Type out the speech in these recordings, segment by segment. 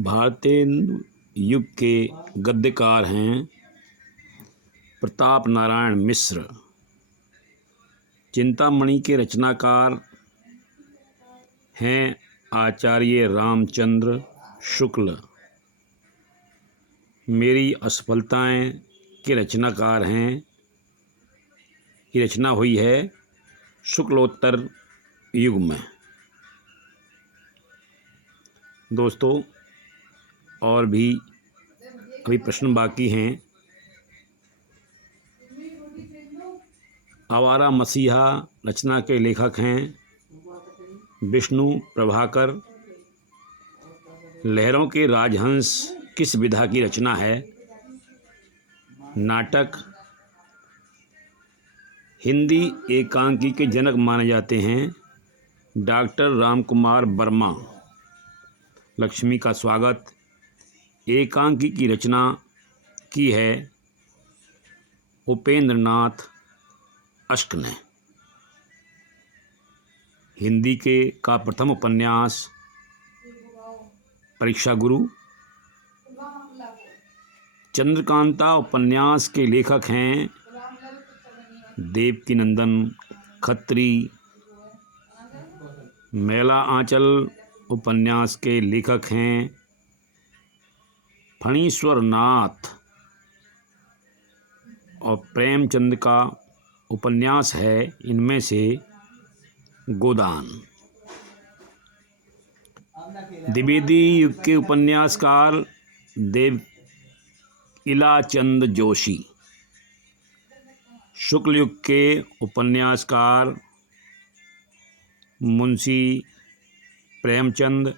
भारतीय युग के गद्यकार हैं प्रताप नारायण मिश्र। चिंतामणि के रचनाकार हैं आचार्य रामचंद्र शुक्ल। मेरी असफलताएं के रचनाकार हैं, की रचना हुई है शुक्लोत्तर युग में। दोस्तों, और भी अभी प्रश्न बाकी हैं। आवारा मसीहा रचना के लेखक हैं विष्णु प्रभाकर। लहरों के राजहंस किस विधा की रचना है? नाटक। हिंदी एकांकी के जनक माने जाते हैं डॉक्टर रामकुमार वर्मा। लक्ष्मी का स्वागत एकांकी की रचना की है उपेंद्रनाथ अश्क ने। हिंदी का प्रथम उपन्यास परीक्षा गुरु। चंद्रकांता उपन्यास के लेखक हैं देवकीनंदन खत्री। मैला आंचल उपन्यास के लेखक हैं फणीश्वर नाथ। और प्रेमचंद का उपन्यास है इनमें से गोदान। द्विवेदी युग के उपन्यासकार देव इलाचंद जोशी। शुक्ल युग के उपन्यासकार मुंशी प्रेमचंद।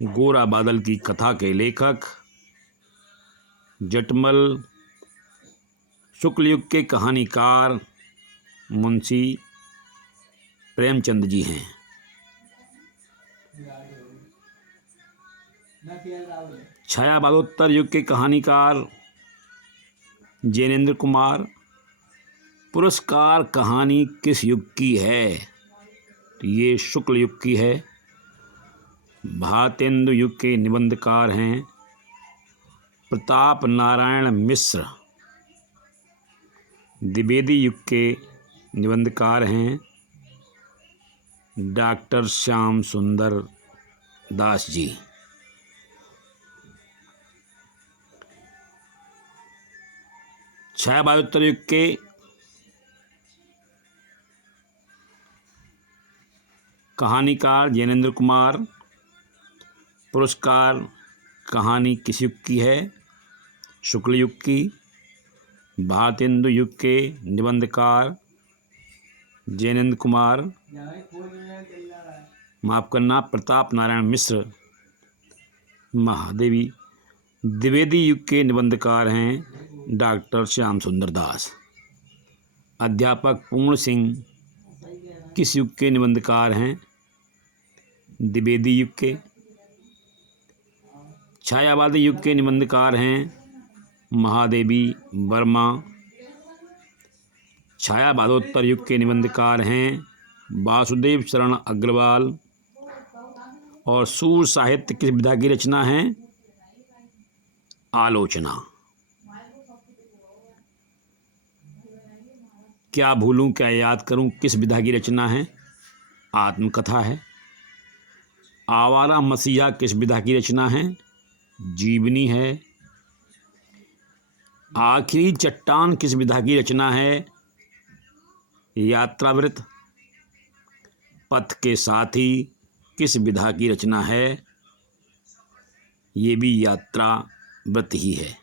गोरा बादल की कथा के लेखक जटमल। शुक्ल युग के कहानीकार मुंशी प्रेमचंद जी हैं। छायावादोत्तर युग के कहानीकार जैनेन्द्र कुमार। पुरस्कार कहानी किस युग की है? ये शुक्ल युग की है। भारतेंदु युग के निबंधकार हैं प्रताप नारायण मिश्र। द्विवेदी युग के निबंधकार हैं डॉक्टर श्याम सुंदर दास जी। छायावादोत्तर युग के कहानीकार जैनेन्द्र कुमार। पुरस्कार कहानी किस युग की है? शुक्ल युग की। भारतेंदु युग के निबंधकार जैनेन्द्र कुमार, माफ करना, प्रताप नारायण मिश्र महादेवी। द्विवेदी युग के निबंधकार हैं डॉक्टर श्याम सुंदर दास। अध्यापक पूर्ण सिंह किस युग के निबंधकार हैं? द्विवेदी युग के। छायावादी युग के निबंधकार हैं महादेवी वर्मा। छायावादोत्तर युग के निबंधकार हैं वासुदेव शरण अग्रवाल। और सूर साहित्य किस विधा की रचना है? आलोचना। क्या भूलूं क्या याद करूं किस विधा की रचना है? आत्मकथा है। आवारा मसीहा किस विधा की रचना है? जीवनी है। आखिरी चट्टान किस विधा की रचना है? यात्रावृत्त। पथ के साथी किस विधा की रचना है? ये भी यात्रावृत्त ही है।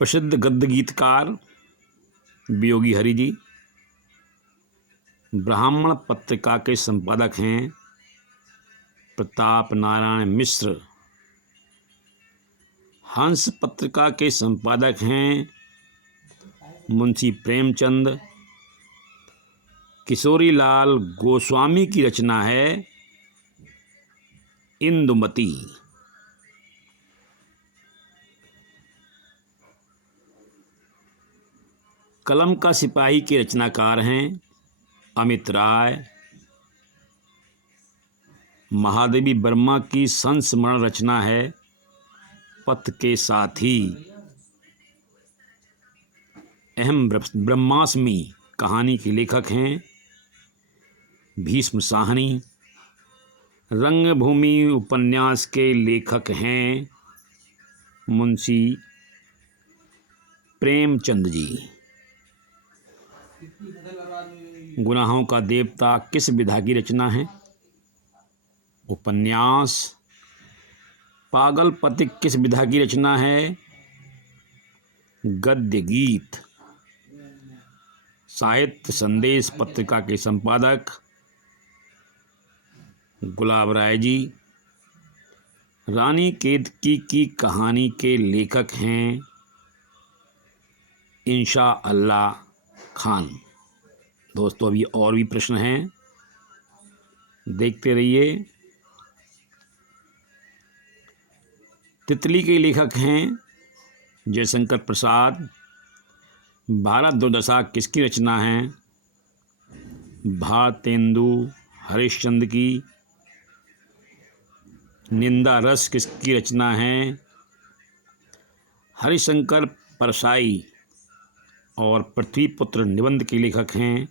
प्रसिद्ध गद्य गीतकार वियोगी हरि जी। ब्राह्मण पत्रिका के संपादक हैं प्रताप नारायण मिश्र। हंस पत्रिका के संपादक हैं मुंशी प्रेमचंद। किशोरी लाल गोस्वामी की रचना है इंदुमती। कलम का सिपाही के रचनाकार हैं अमित राय। महादेवी वर्मा की संस्मरण रचना है पथ के साथी। अहम ब्रह्मास्मि कहानी के लेखक हैं भीष्म साहनी। रंगभूमि उपन्यास के लेखक हैं मुंशी प्रेमचंद जी। गुनाहों का देवता किस विधा की रचना है? उपन्यास। पागलपतिक किस विधा की रचना है? गद्य गीत। साहित्य संदेश पत्रिका के संपादक गुलाब राय जी। रानी केतकी की कहानी के लेखक हैं इंशा अल्लाह खान। दोस्तों, अभी और भी प्रश्न हैं, देखते रहिए। तितली के लेखक हैं जयशंकर प्रसाद। भारत दुर्दशा किसकी रचना है? भारतेंदु हरिश्चंद्र की। निंदा रस किसकी रचना है? हरिशंकर परसाई। और पृथ्वीपुत्र निबंध के लेखक हैं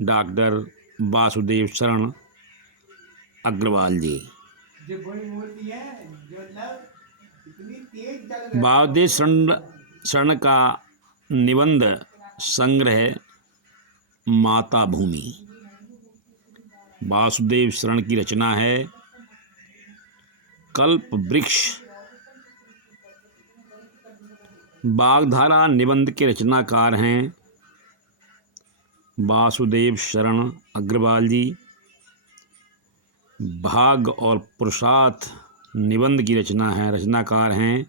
डॉक्टर वासुदेव शरण अग्रवाल जी। वासुदेव शरण का निबंध संग्रह माता भूमि। वासुदेव शरण की रचना है कल्प वृक्ष। वाग्धारा निबंध के रचनाकार हैं वासुदेव शरण अग्रवाल जी। भाग और पुरुषार्थ निबंध की रचनाकार हैं